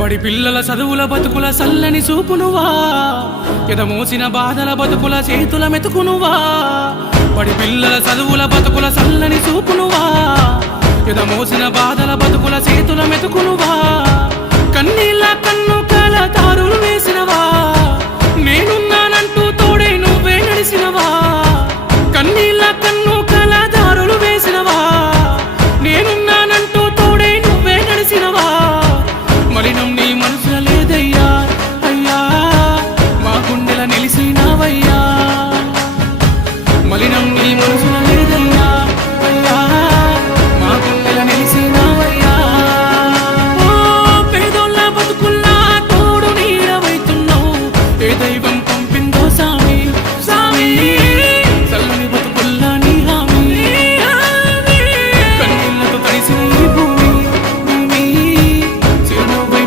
బడి పిల్లల చదువుల బతుకుల సల్లని చూపునువా ఎదమోసిన బాధల బతుకుల చేతుల మెతుకునువా బడి పిల్లల చదువుల బతుకుల సల్లని చూపునువా ఎదమోసిన బాధల బతుకుల చేతుల మెతుకునువా